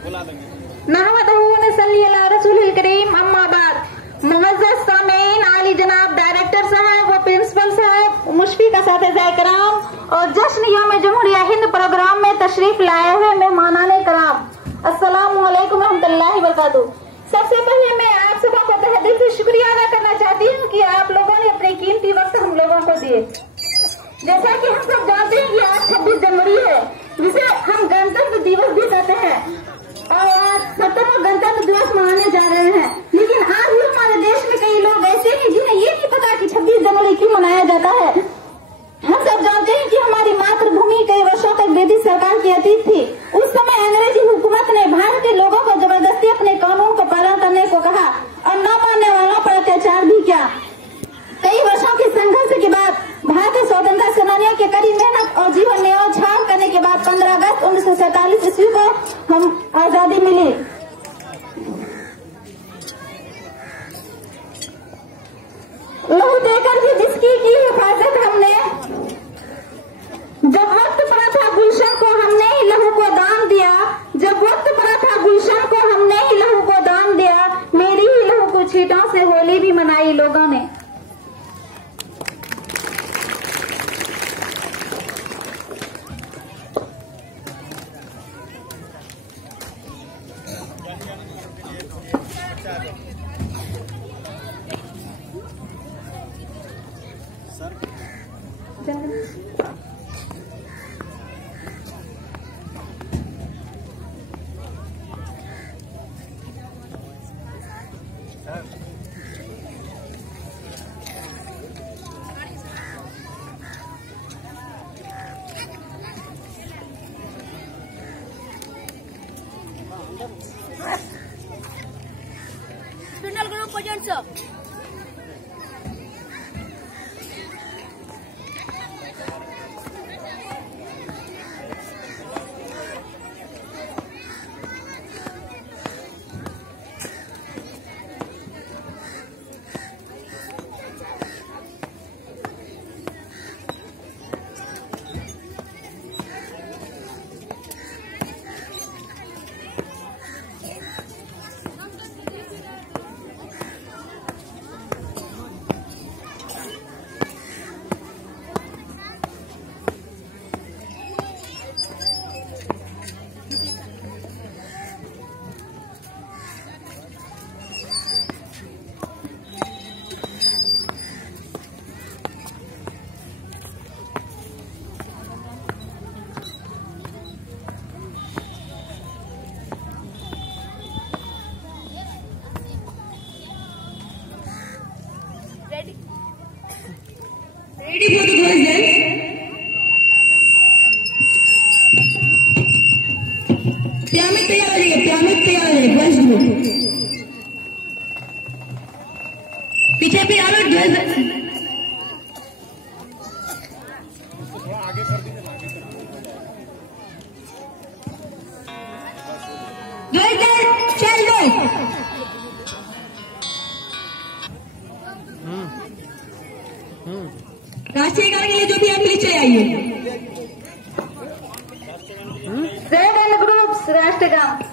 नहमदहू व नसल्ली अला रसूलिल करीम, अम्मा बाद। मुअज़्ज़ज़ सामीईन, आली जनाब डायरेक्टर साहब व प्रिंसिपल साहब, मुशफ़िक़ा साथिज़ाए कराम और जश्न यौम जमहूरिया हिंद प्रोग्राम में तशरीफ लाए हुए मेहमानाने कराम, अस्सलामु अलैकुम रहमतुल्लाहि व बरकातुहू। सबसे पहले मैं आप सबका को तहे दिल से शुक्रिया अदा करना चाहती हूँ कि आप लोगों ने अपने कीमती वक्त हम लोगों को दिए। जैसा कि हम सब जानते हैं कि आज 26 जनवरी है, जिसे हम गणतंत्र दिवस भी कहते हैं और आज 70वां गणतंत्र दिवस मनाने जा रहे हैं। लेकिन आज भी हमारे देश में कई लोग ऐसे हैं जिन्हें ये नहीं पता कि 26 जनवरी क्यों मनाया जाता है। हम सब जानते हैं कि हमारी मातृभूमि कई वर्षों तक ब्रिटिश सरकार की अतीत थी। उस समय अंग्रेजी हुकूमत ने भारत के लोगों को जबरदस्ती अपने कानून को पालन करने को कहा और न मानने वालों पर अत्याचार भी किया। कई वर्षों के संघर्ष के बाद भारतीय स्वतंत्रता सेनानियों की कड़ी मेहनत और जीवन न्यौछावर करने के बाद 15 अगस्त 1947 ईस्वी को हम आजादी मिली। लहू देकर भी जिसकी की हिफाजत हमने, जब वक्त पड़ा था गुलशन को हमने ही लहू को दान दिया, जब वक्त पड़ा था गुलशन को हमने ही लहू को दान दिया, मेरी ही लहू को छींटों से होली भी मनाई लोगों ने। Spindle group present, sir. Ready for the first dance? पियामिड तैयार है, पियामिड तैयार है, फर्स्ट ग्रुप पीछे पियामिड ध्वज चल दो। राष्ट्रीय गान के लिए जो भी आप नीचे आइए। रेड एंड ग्रुप्स राष्ट्रगान।